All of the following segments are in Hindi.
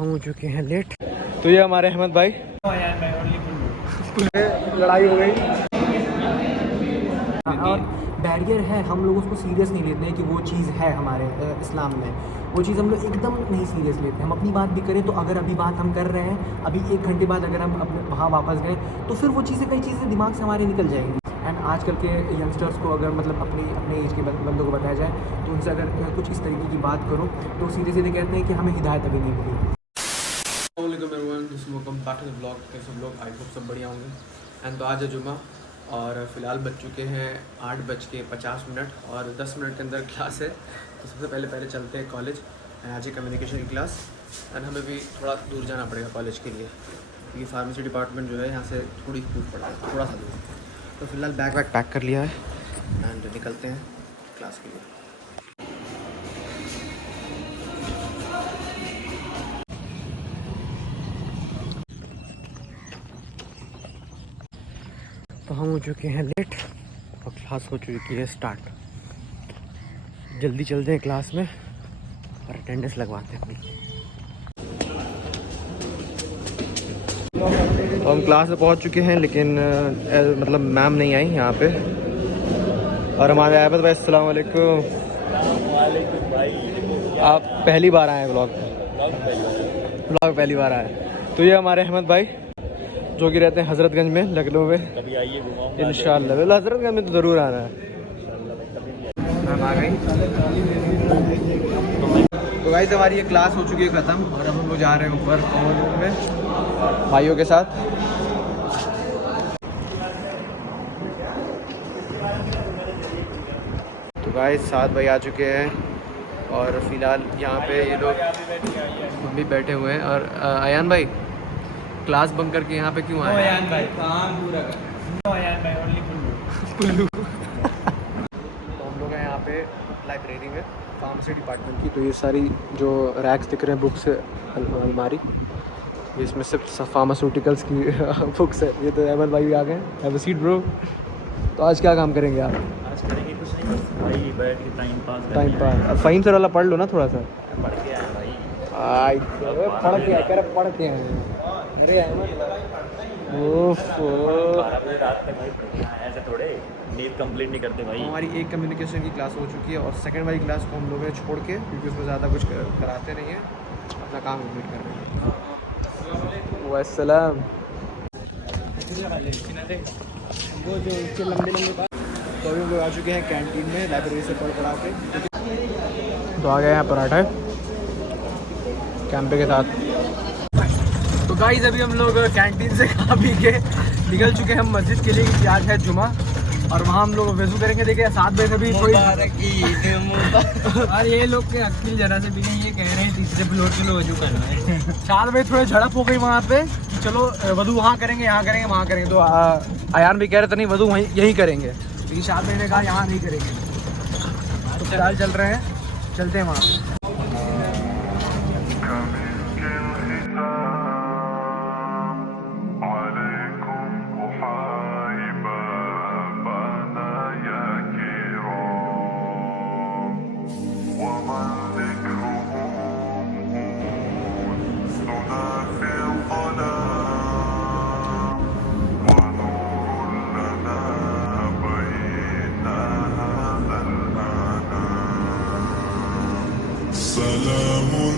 हम हो चुके हैं लेट। तो ये हमारे अहमद भाई, लड़ाई हो गई और बैरियर है, हम लोग उसको सीरियस नहीं लेते हैं कि वो चीज़ है हमारे इस्लाम में, वो चीज़ हम लोग एकदम नहीं सीरियस लेते। हम अपनी बात भी करें तो अगर अभी बात हम कर रहे हैं, अभी 1 घंटे बाद अगर हम अपने वहाँ वापस गए तो फिर वो चीज़ें, कई चीज़ें दिमाग से हमारे निकल जाएंगी। एंड आजकल के यंगस्टर्स को अगर मतलब अपने एज के बंदों को बताया जाए तो उनसे अगर कुछ इस तरीके की बात करो तो सीधे सीधे कहते हैं कि हमें हिदायत अभी नहीं मिली। कैसे लोग, आई होप सब बढ़िया होंगे। एंड तो आज है जुमा और फिलहाल बज चुके हैं 8:50 और 10 मिनट के अंदर क्लास है। तो सबसे पहले चलते हैं कॉलेज। आज है कम्युनिकेशन की क्लास एंड हमें भी थोड़ा दूर जाना पड़ेगा कॉलेज के लिए, क्योंकि फार्मेसी डिपार्टमेंट जो है यहाँ से थोड़ी दूर पड़ता है, थोड़ा सा दूर। तो फिलहाल बैग पैक कर लिया है एंड निकलते हैं क्लास के लिए। तो हम हो चुके हैं लेट और क्लास हो चुकी है स्टार्ट। जल्दी चलते हैं क्लास में और अटेंडेंस लगवाते हैं अपनी। तो हम क्लास में पहुंच चुके हैं लेकिन मतलब मैम नहीं आई यहाँ पे। और हमारे अहमद भाई, अस्सलाम वालेकुम। आप पहली बार आए हैं ब्लॉग पहली बार आए। तो ये हमारे अहमद भाई जो कि रहते हैं हज़रतगंज में, लखनऊ में। कभी आइए इंशाल्लाह। हज़रतगंज में तो ज़रूर आना है। मैम आ गई। तो गाइस हमारी ये क्लास हो चुकी है ख़त्म और अब हम लोग जा रहे हैं ऊपर कॉमन रूम में भाइयों के साथ। तो गाइस 7 भाई आ चुके हैं और फिलहाल यहाँ पे ये लोग भी बैठे हुए हैं। और अयान भाई क्लास बंक करके यहाँ पे क्यों आए? अयान भाई पुल्लू। तो हम लोग हैं यहाँ पे लाइब्रेरी में, फार्मेसी डिपार्टमेंट की। तो ये सारी जो रैक्स दिख रहे हैं बुक्स, अलमारी, इसमें सिर्फ फार्मास्यूटिकल्स की बुक्स है। ये तो अहमद भाई भी आ गए। Have a seat bro. तो आज क्या काम करेंगे आप? आज करेंगे कुछ नहीं, बस भाई बैठ के टाइम पास। फ़हीम सर वाला पढ़ लो ना थोड़ा सा। पढ़ के आए भाई। पढ़ के हैं। अरे ओफो 12 बजे रात तक भाई पढ़ के आए, ऐसे थोड़े नींद कंप्लीट नहीं करते भाई। हमारी एक कम्युनिकेशन की क्लास हो चुकी है और सेकंड वाली क्लास को हम लोग ने छोड़ के, क्योंकि उसमें ज़्यादा कुछ कराते नहीं हैं, अपना काम कंप्लीट कर रहे हैं। वस्सलाम। वो जो उसके लंबे तो अभी हम लोग आ चुके हैं कैंटीन में, लाइब्रेरी से पढ़ा के। तो आ गए हैं पराठा कैंपे के साथ। तो गाइस अभी हम लोग कैंटीन से खा पी के निकल चुके हैं हम मस्जिद के लिए, क्योंकि आज है जुमा और वहाँ हम लोग वज़ू करेंगे। देखिए 7 बजे से भी कोई और ये लोग के अक्ल जरा से भी नहीं, ये कह रहे हैं तीसरे फ्लोर के लोग वजू करना है। 4 बजे थोड़ी झड़प हो गई वहाँ पे, चलो वज़ू वहाँ करेंगे, यहाँ करेंगे, वहाँ करेंगे। तो अयान भी कह रहे थे नहीं वज़ू वहीं यहीं करेंगे, लेकिन 4 बजे ने कहा यहाँ नहीं करेंगे। तो फिलहाल चल रहे हैं, चलते हैं वहाँ।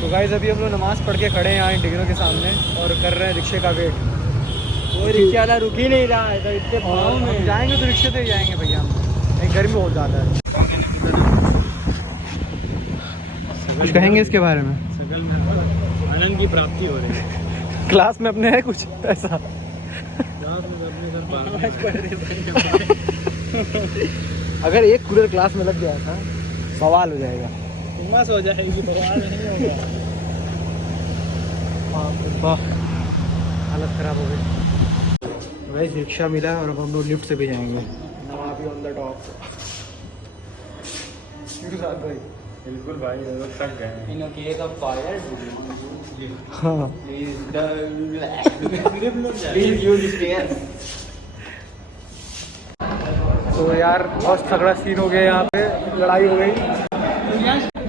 तो गाइस अभी हम लोग नमाज़ पढ़ के खड़े हैं यहाँ डिग्रियों के सामने और कर रहे हैं रिक्शे का वेट। कोई रिक्शा वाला रुक ही नहीं रहा है, तो इतने भाव में जाएंगे तो रिक्शे से ही जाएंगे भैया, हम गर्मी बहुत ज़्यादा है। कुछ कहेंगे इसके बारे में? सकल में आनंद की प्राप्ति हो रही है। क्लास में अपने है कुछ ऐसा? अगर एक कूलर क्लास में लग गया था सवाल हो जाएगा, उमस हो जाएगी, बर्बाद नहीं होगा। हालत ख़राब हो गई। गाइस रिक्शा मिला और अब हम लोग लिफ्ट से भी जाएंगे। नवाबी ऑन द टॉप। भाई बिल्कुल भाई थक गए। हाँ तो यार बहुत तगड़ा सीन हो गया यहाँ पे, लड़ाई हो गई।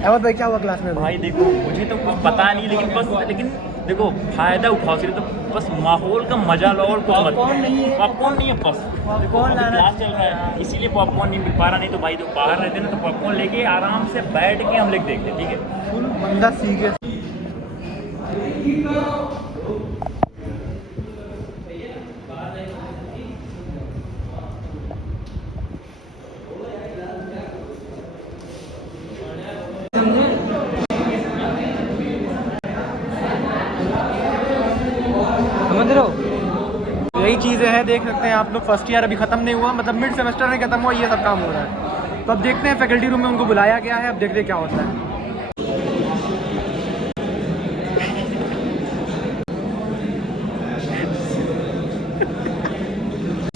अहमद भाई क्या हुआ क्लास में? भाई देखो मुझे तो कुछ पता नहीं, लेकिन देखो फायदा उठाओ सिर्फ, तो बस माहौल का मजा लो और कुछ मत। पॉपकॉर्न नहीं है बस, क्लास चल रहा है इसीलिए पॉपकॉर्न नहीं मिल पा रहा, नहीं तो भाई तो बाहर रहते ना तो पॉपकॉर्न लेके आराम से बैठ के हम लोग देखते, ठीक है। फुल बंदा सीरियस। समझ रहे हो? यही चीज़ें हैं, देख सकते हैं आप लोग। फर्स्ट ईयर अभी ख़त्म नहीं हुआ, मतलब मिड सेमेस्टर नहीं ख़त्म हुआ, ये सब काम हो रहा है। तो अब देखते हैं, फैकल्टी रूम में उनको बुलाया गया है, अब देखते हैं क्या होता है।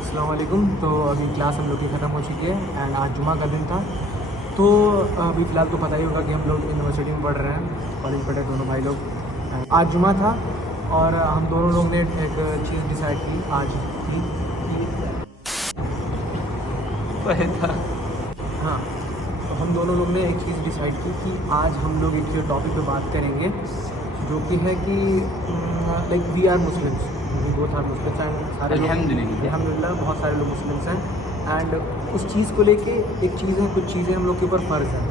अस्सलाम वालेकुम। तो अभी क्लास हम लोग की ख़त्म हो चुकी है एंड आज जुमा का दिन था। तो अभी फ़िलहाल तो पता ही होगा कि हम लोग यूनिवर्सिटी में पढ़ रहे हैं, कॉलेज पढ़े दोनों भाई लोग। आज जुमा था और हम दोनों लोग ने एक चीज़ डिसाइड की आज की था। हाँ, तो हम दोनों लोग ने एक चीज़ डिसाइड की कि आज हम लोग एक टॉपिक पे बात करेंगे जो कि है कि like we are Muslims, we both are Muslims and सारे अल्हम्दुलिल्लाह बहुत सारे लोग मुस्लिम्स हैं। एंड उस चीज़ को लेके एक चीज़ है, कुछ चीज़ें हम लोग के ऊपर फ़र्ज़ है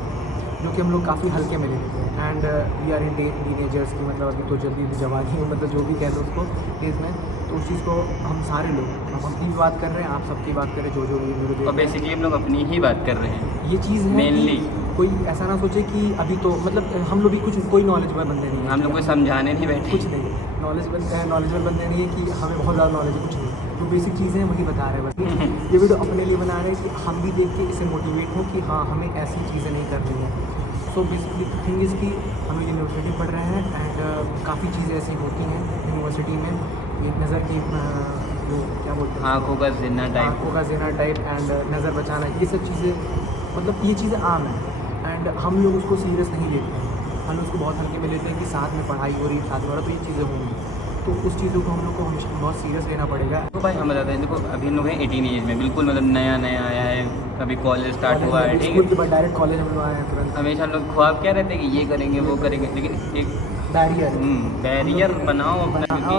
जो कि हम लोग काफ़ी हल्के में लेते हैं। And we are in teenagers की, मतलब अभी तो जल्दी भी जवानी है, मतलब जो भी कह लो उसको केस में। तो उस चीज़ को हम सारे लोग, हम अपनी भी बात कर रहे हैं, आप सबकी बात कर रहे हैं, जो भी और बेसिकली हम लोग अपनी ही बात कर रहे हैं। ये चीज़ है मेनली कि कोई ऐसा ना सोचे कि अभी तो मतलब हम लोग भी कुछ कोई नॉलेजेबल बंदे नहीं हैं, हम लोग को समझाने नहीं बैठे, कुछ नहीं नॉलेजेबल बंदे नहीं है कि हमें बहुत ज़्यादा नॉलेज है, कुछ नहीं। तो बेसिक चीज़ें वही बता रहे हैं बस। ये वीडियो अपने लिए बना रहे हैं कि हम भी देख के इससे मोटिवेट हों कि हाँ हमें ऐसी चीज़ें नहीं करनी है। सो बेसिकली थिंग इज़ कि हम यूनिवर्सिटी पढ़ रहे हैं एंड काफ़ी चीज़ें ऐसी होती हैं यूनिवर्सिटी में, एक नज़र की वो क्या बोलते हैं, आँखों का जिन्ना टाइप एंड नज़र बचाना, ये सब चीज़ें मतलब ये चीज़ें आम हैं एंड हम लोग उसको सीरियस नहीं लेते हैं। हम लोग उसको बहुत हल्के में लेते हैं कि साथ में पढ़ाई हो रही है, साथ में हो रहा, तो ये चीज़ें होंगी। तो उस चीज़ों को हम लोग को हमेशा बहुत सीरियस लेना पड़ेगा। तो भाई हम बताते हैं, देखो अभी हम लोग हैं 18 एज में, बिल्कुल मतलब नया आया है, अभी कॉलेज स्टार्ट हुआ है, ठीक स्कूल के है। बाद डायरेक्ट कॉलेज में आए हैं तुरंत। हमेशा हम लोग ख्वाब क्या रहते हैं कि ये करेंगे वो करेंगे, लेकिन एक बैरियर बनाओ अपना, और क्योंकि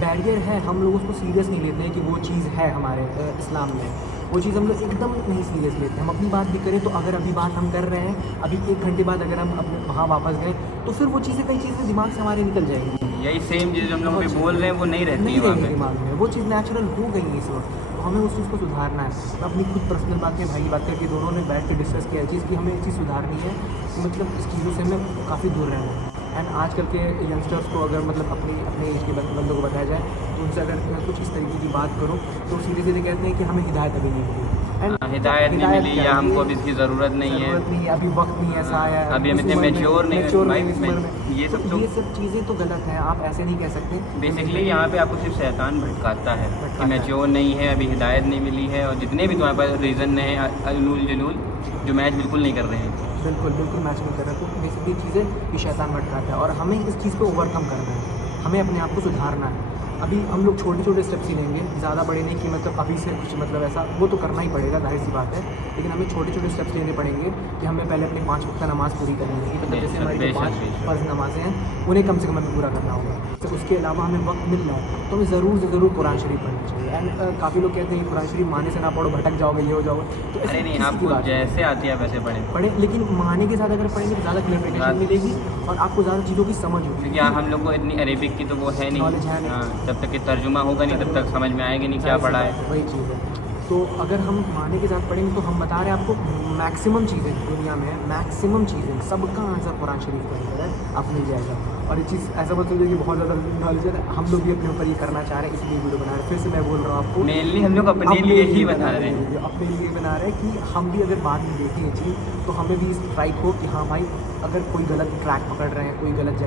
बैरियर है, हम लोग उसको सीरियस नहीं लेते हैं कि वो चीज़ है हमारे इस्लाम में, वो चीज़ हम लोग एकदम नहीं सीरियस लेते हैं। हम अपनी बात भी करें तो अगर अभी बात हम कर रहे हैं, अभी 1 घंटे बाद अगर हम अपने वहाँ वापस गए तो फिर वो चीज़ें कई चीज़ें दिमाग से हमारे निकल जाएंगी। यही सेम चीज़ हम लोग अभी बोल रहे हैं वो नहीं रहती है वहाँ पे। दिमाग में वो चीज़ नेचुरल हो गई है इस वक्त, तो हमें उस चीज़ को सुधारना है। मैं अपनी खुद पर्सनल बात में भाई की बात करके दोनों ने बैठ के डिस्कस किया चीज़ कि हमें एक चीज़ सुधारनी है कि मतलब इस चीज़ों से हमें काफ़ी दूर रहना है। एंड आजकल के यंगस्टर्स को अगर मतलब अपने एज के बंदों को बताया जाए तो उनसे अगर कुछ इस तरीके की बात करो तो सीधे सीधे कहते हैं कि हमें हिदायत अभी नहीं मिली, हिदायत नहीं मिली या हमको अभी इसकी ज़रूरत नहीं है, अभी वक्त नहीं ऐसा आया, अभी हम इतने मैच्योर नहीं है, ये सब चीज़ें तो गलत है, आप ऐसे नहीं कह सकते। बेसिकली यहाँ पे आपको सिर्फ शैतान भटकाता है कि मैच्योर नहीं है, अभी हिदायत नहीं मिली है, और जितने भी तुम्हारे पास रीज़न है अलूल जलूल जो मैच बिल्कुल नहीं कर रहे हैं, बिल्कुल मैच नहीं कर रहा। तो बेसिकली चीज़ें ये शैतान भटकाता है और हमें इस चीज़ को ओवरकम करना है, हमें अपने आप को सुधारना है। अभी हम लोग छोटे स्टेप्स ही लेंगे, ज़्यादा बड़े नहीं कि मतलब अभी से कुछ मतलब ऐसा, वो तो करना ही पड़ेगा, जाहिर सी बात है, लेकिन हमें छोटे स्टेप्स लेने पड़ेंगे कि हमें पहले अपनी 5 वक्त नमाज़ पूरी करनी है, मतलब जैसे हमारी जो 5 फ़र्ज़ नमाज़ें हैं उन्हें कम से कम हमें पूरा करना होगा। तो उसके अलावा हमें वक्त मिल रहा है तो हमें ज़रूर से ज़रूर कुरान शरीफ पढ़ना चाहिए। एंड काफ़ी लोग कहते हैं कि कुरान शरीफ माने से ना पढ़ो, भटक जाओगे, ये हो जाओगे, तो अरे नहीं, आपको जैसे आती है वैसे पढ़े, लेकिन माने के साथ अगर पढ़ेंगे तो ज़्यादा क्लियरिफिकेशन मिलेगी और आपको ज़्यादा चीज़ों की समझ होगी। क्योंकि हम लोग को इतनी अरेबिक की तो वो है नहीं, नॉलेज है नहीं। हाँ, जब तक कि तर्जुमा होगा नहीं तब तक समझ में आएगी नहीं क्या पढ़ा है। वही चीज़ है। तो अगर हम माने के साथ पढ़ेंगे तो हम बता रहे हैं आपको मैक्सिमम चीज़ें दुनिया में मैक्सिमम चीज़ें सबका आंसर कुरान शरीफ के अंदर है, अपनी जाएगा। और ये चीज़ ऐसा मत सोचिए कि बहुत ज़्यादा नॉलेज है, हम लोग भी अपने ऊपर ये करना चाह रहे हैं, इसलिए वीडियो बना रहे हैं। फिर से मैं बोल रहा हूँ आपको, मेनली हम लोग अपने लिए ही बना रहे हैं, अपने लिए बना रहे हैं कि हम भी अगर बाद में देखें ये चीज़ तो हमें भी स्ट्राइक हो कि हाँ भाई, अगर कोई गलत ट्रैक पकड़ रहे हैं, कोई गलत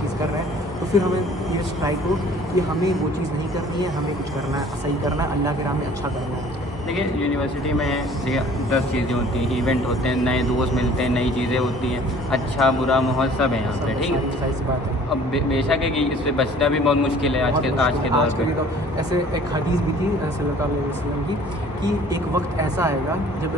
चीज़ कर रहे हैं, तो फिर हमें ये स्ट्राइक हो कि हमें वो चीज़ नहीं करनी है, हमें कुछ करना है, सही करना है, अल्लाह के राह में अच्छा करना है। देखिए यूनिवर्सिटी में देखिए 10 चीज़ें होती हैं, इवेंट होते हैं, नए दोस्त मिलते हैं, नई चीज़ें होती हैं, अच्छा बुरा माहौल सब है यहाँ पे, ठीक है। सही सी बात है। अब बेशक है कि इससे बचना भी बहुत मुश्किल है आज के दौर पे। तो ऐसे एक हदीस भी थी सल्लल्लाहु अलैहि वसल्लम की कि एक वक्त ऐसा आएगा जब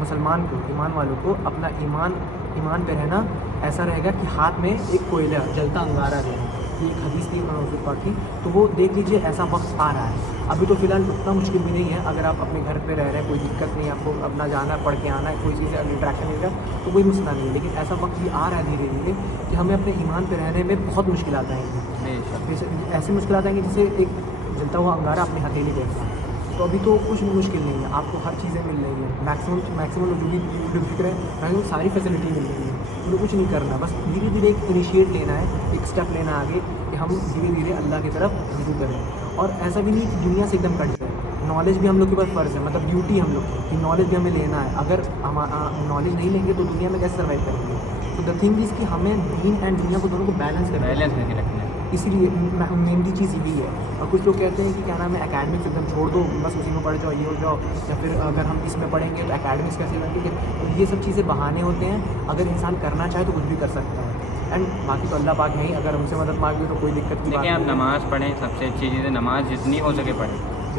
मुसलमान को, ईमान वालों को अपना ईमान पे रहना ऐसा रहेगा कि हाथ में एक कोयला जलता अंगारा रहेगा। ये एक हदीस थी हज़रत पाक की। तो वो देख लीजिए ऐसा वक्त आ रहा है। अभी तो फ़िलहाल उतना मुश्किल भी नहीं है, अगर आप अपने घर पे रह रहे हैं, कोई दिक्कत नहीं है, आपको अपना जाना पढ़ के आना है, कोई चीज़ इंट्रैक्शन मिल रहा तो कोई मसला नहीं है। लेकिन ऐसा वक्त भी आ रहा है धीरे धीरे कि हमें अपने ईमान पे रहने में बहुत मुश्किल आता है। ऐसी मुश्किल आता है कि जैसे एक जलता हुआ अंगारा अपने हथेली पे है। तो अभी तो कुछ भी मुश्किल नहीं है, आपको हर चीज़ें मिल रही हैं, मैक्सिमम लोग जो भी फिक्र है मैंने सारी फैसिलिटी मिल रही है। उनको कुछ नहीं करना, बस धीरे धीरे एक इनिशिएट लेना है, एक स्टेप लेना आगे कि हम धीरे धीरे अल्लाह की तरफ रुजू करें। और ऐसा भी नहीं कि दुनिया से एकदम कट जाए, नॉलेज भी हम लोग के पास फ़र्ज़ है, मतलब ड्यूटी हम लोग की नॉलेज भी हमें लेना है। अगर हम नॉलेज नहीं लेंगे तो दुनिया में कैसे सर्वाइव करेंगे। तो द थिंग इज़ कि हमें दीन एंड दुनिया को दोनों को बैलेंस करके रखना है। इसीलिए मेनली चीज़ यही है। और कुछ लोग कहते हैं कि क्या नाम है, एकेडमिक्स एकदम छोड़ दो, बस उसी में पढ़ जाओ, ये हो जाओ, या फिर अगर हम इसमें पढ़ेंगे तो एकेडमिक्स कैसे लगेंगे। तो ये सब चीज़ें बहाने होते हैं। अगर इंसान करना चाहे तो कुछ भी कर सकता है। एंड बाकी तो अल्लाह पाक नहीं, अगर हमसे मदद मांगी तो कोई दिक्कत नहीं। देखिए आप नमाज़ पढ़ें, सबसे अच्छी चीज़ है नमाज़ जितनी हो सके पढ़ें,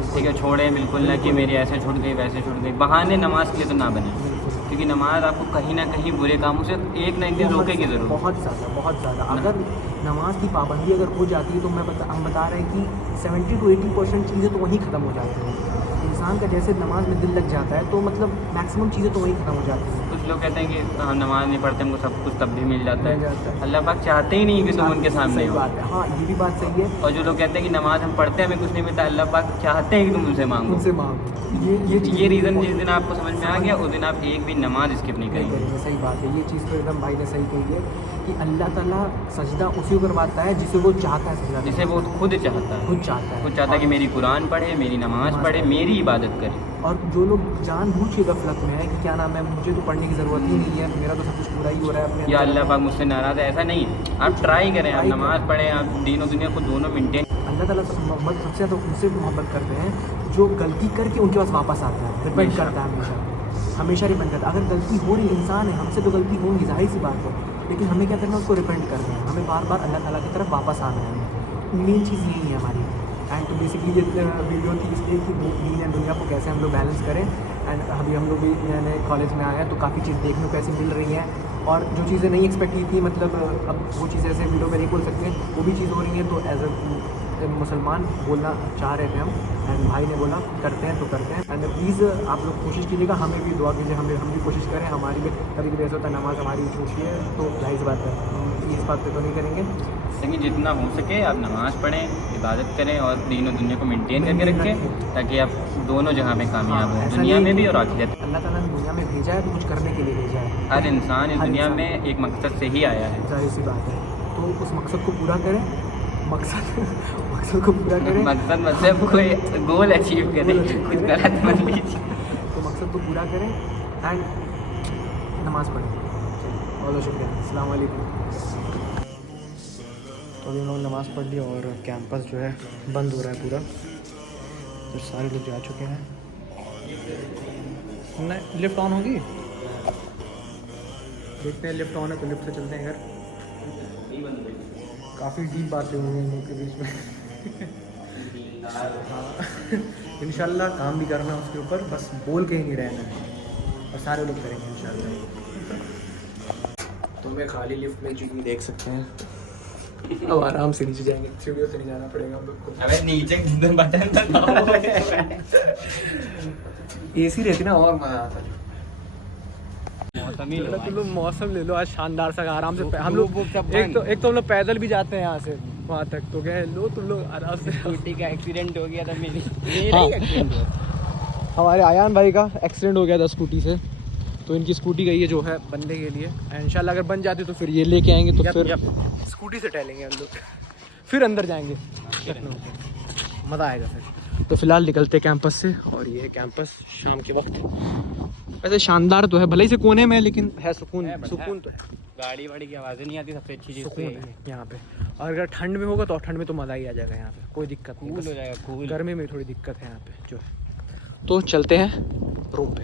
ठीक है। छोड़ें बिल्कुल ना कि मेरी ऐसे छूट गई वैसे छूट गई, बहाने नमाज के लिए तो ना बने, क्योंकि नमाज आपको कहीं ना कहीं बुरे कामों से एक ना एक दिन रोकेगी ज़रूर। बहुत ज़्यादा अगर नमाज की पाबंदी अगर हो जाती है तो हम बता रहे हैं कि 70 to 80% चीज़ें तो वहीं ख़त्म हो जाती हैं। इंसान का जैसे नमाज में दिल लग जाता है तो मतलब मैक्सिमम चीज़ें तो वहीं ख़त्म हो जाती हैं। कुछ लोग कहते हैं कि हम नमाज़ नहीं पढ़ते, हमको सब कुछ तब भी मिल जाता है। अल्लाह पाक चाहते ही नहीं कि तुम उनके सामने हो। बात है, हाँ ये भी बात सही है। और जो लोग कहते हैं कि नमाज़ हम पढ़ते हैं हमें कुछ नहीं मिलता, अल्लाह पाक चाहते हैं कि तुम उनसे मांगो। ये रीज़न जिस दिन आपको समझ में आ गया उस दिन आप एक भी नमाज स्किप नहीं करेंगे। सही बात है, ये चीज़ तो एकदम भाई ने सही कही है कि अल्लाह ताला सजदा उसी को करवाता है जिसे वो चाहता है सजदा, जिसे वो खुद चाहता है। खुद चाहता है कि मेरी कुरान पढ़े, मेरी नमाज़ पढ़े, मेरी इबादत करे। और जो लोग जानबूझ के गफलत में है कि क्या नाम है, मुझे तो पढ़ने की ज़रूरत ही नहीं है, मेरा तो सब कुछ पूरा ही हो रहा है अपने, या अल्लाह पाक मुझसे नाराज़ है, ऐसा नहीं है। आप ट्राई करें, आप नमाज़ पढ़ें, आप दीन और दुनिया को दोनों मेंटेन। अल्लाह ताला सबसे ज़्यादा उनसे मोहब्बत करते हैं जो गलती करके उनके पास वापस आता है, रिपेंट करता है, हमेशा रिपेंट करता है। अगर गलती हो रही, इंसान है, हमसे तो गलती होगी, जाहिर सी बात है, लेकिन हमें क्या करना है, उसको रिपेंट करना है, हमें बार बार अल्लाह ताला की तरफ वापस आना है। मेन चीज़ यही है हमारी। एंड तो बेसिकली ये वीडियो थी इसलिए कि दीन एंड दुनिया को कैसे हम लोग बैलेंस करें। एंड अभी हम लोग भी नए कॉलेज में आए हैं तो काफ़ी चीज़ देखने को ऐसी मिल रही हैं, और जो चीज़ें नहीं एक्सपेक्ट की थी, मतलब अब वो चीज़ें ऐसे वीडियो में नहीं बोल सकते, वो भी चीज़ हो रही है। तो एज ए मुसलमान बोलना चाह रहे थे हम, एंड भाई ने बोला करते हैं तो करते हैं। एंड प्लीज़ आप लोग कोशिश कीजिएगा, हमें भी दुआ कीजिए, हम भी कोशिश करें। हमारी भी कभी कभी ऐसा होता है नमाज़ हमारी छूटती है तो जाहिर सी बात है हम इस बात पे तो नहीं करेंगे, लेकिन जितना हो सके आप नमाज़ पढ़ें, इबादत करें और दीन और दुनिया को मेंटेन करके रखें, ताकि आप दोनों जगह में कामयाब हों, दुनिया में भी और आखिरत। अल्लाह ताला ने दुनिया में भेजा है तो कुछ करने के लिए भेजा है। हर इंसान इस दुनिया में एक मकसद से ही आया है, जाहिर सी बात है। तो उस मकसद को पूरा करें, मकसद को पूरा करें। मकसद मतलब कोई गोल अचीव करें, कुछ गलत मत लीजिए। तो मकसद को पूरा करें एंड नमाज़ पढ़ें। बहुत बहुत शुक्रिया, अस्सलाम वालेकुम। तो अभी हम लोग नमाज़ पढ़ ली और कैंपस जो है बंद हो रहा है पूरा, तो सारे लोग जा चुके हैं। नहीं लिफ्ट ऑन होगी, देखते हैं लिफ्ट ऑन है तो लिफ्ट से चलते हैं घर। काफ़ी डीप बातें हुई हैं इन लोगों के बीच में। हाँ इंशाल्लाह काम भी करना उसके ऊपर, बस बोल के ही नहीं रहना है, और सारे लोग करेंगे इंशाल्लाह। तो मैं खाली लिफ्ट में चीज़ देख सकते हैं, अब आराम से नीचे जाएंगे, सीढ़ियों से नहीं जाना पड़ेगा हम लोग को। अबे नीचे बटन दबाओ। एसी रहती ना और मज़ा आता। मौसम ही लो, तुम लोग मौसम ले लो आज शानदार सा, आराम से हम लोग एक तो हम लोग पैदल भी जाते हैं यहाँ से वहाँ तक, तो गए लो तुम लोग आराम से। स्कूटी का एक्सीडेंट हो गया था मेरी, हाँ। हमारे आयान भाई का एक्सीडेंट हो गया था स्कूटी से, तो इनकी स्कूटी गई है जो है बनने के लिए। इंशाल्लाह अगर बन जाती तो फिर ये लेके आएंगे, तो फिर स्कूटी से टहलेंगे हम लोग, फिर अंदर जाएंगे, मज़ा आएगा फिर। तो फिलहाल निकलते कैंपस से, और ये है कैंपस शाम के वक्त। वैसे शानदार तो है, भले ही से कोने में है, लेकिन है सुकून, सुकून तो है। गाड़ी वाड़ी की आवाज़ें नहीं आती, सबसे अच्छी चीज़ सुकून है यहाँ पे। और अगर ठंड में होगा तो ठंड में तो मज़ा ही आ जाएगा यहाँ पे, कोई दिक्कत नहीं। कूल हो जाएगा, कूल। गर्मी में थोड़ी दिक्कत है यहाँ पे जो है। तो चलते हैं रूम पे।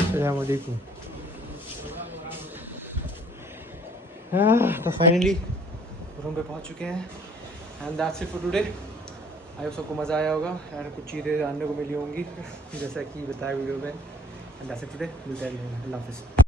अस्सलाम वालेकुम। तो फाइनली रूम पे पहुंच चुके हैं, and that's it for today. I hope सबको मज़ा आया होगा यार, कुछ चीज़ें जानने को मिली होंगी जैसा कि बताया वीडियो में। एंड दैट्स इट टुडे, मिलते हैं अगले दिन। अल्लाह हाफ़िज़।